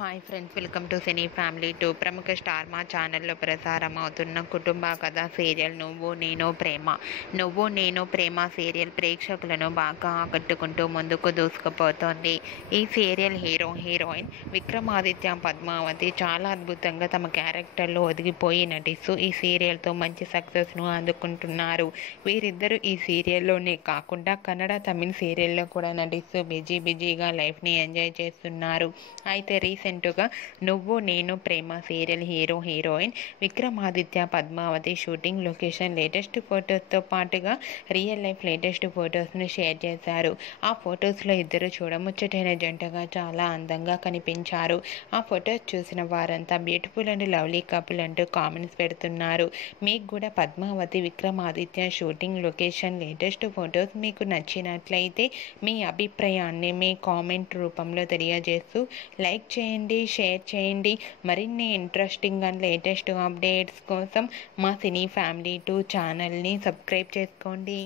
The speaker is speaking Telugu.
Hi friends, welcome to cine family 2. ప్రముఖ స్టార్ మా ఛానల్లో ప్రసారం అవుతున్న కుటుంబ కథ సీరియల్ నువ్వు నేను ప్రేమ సీరియల్ ప్రేక్షకులను బాగా ఆకట్టుకుంటూ ముందుకు దూసుకుపోతోంది. ఈ సీరియల్ హీరోయిన్ విక్రమాదిత్య, పద్మావతి చాలా అద్భుతంగా తమ క్యారెక్టర్లో ఒదిగిపోయి నటిస్తూ ఈ సీరియల్తో మంచి సక్సెస్ను అందుకుంటున్నారు. వీరిద్దరూ ఈ సీరియల్లోనే కాకుండా కన్నడ, తమిళ సీరియల్లో కూడా నటిస్తూ బిజీగా లైఫ్ని ఎంజాయ్ చేస్తున్నారు. అయితే రీసెంట్గా నువ్వు నేను ప్రేమ serial heroine Vikramaditya, Padmavathi shooting location latest ఫొటోస్తో పాటుగా రియల్ లైఫ్ లేటెస్ట్ ఫొటోస్ను షేర్ చేశారు. ఆ ఫొటోస్లో ఇద్దరు చూడముచ్చటైన జంటగా చాలా అందంగా కనిపించారు. ఆ ఫొటోస్ చూసిన వారంతా బ్యూటిఫుల్ అండ్ లవ్లీ కపుల్ అంటూ కామెంట్స్ పెడుతున్నారు. మీకు కూడా Padmavathi, Vikramaditya shooting location latest photos మీకు నచ్చినట్లయితే మీ అభిప్రాయాన్ని మీ కామెంట్ రూపంలో తెలియజేస్తూ లైక్ చేయండి, షేర్ చేయండి. మరిన్ని ఇంట్రెస్టింగ్ అండ్ లేటెస్ట్ అప్డేట్స్ కోసం మా సినీ ఫ్యామిలీ 2 ఛానల్ని సబ్స్క్రైబ్ చేసుకోండి.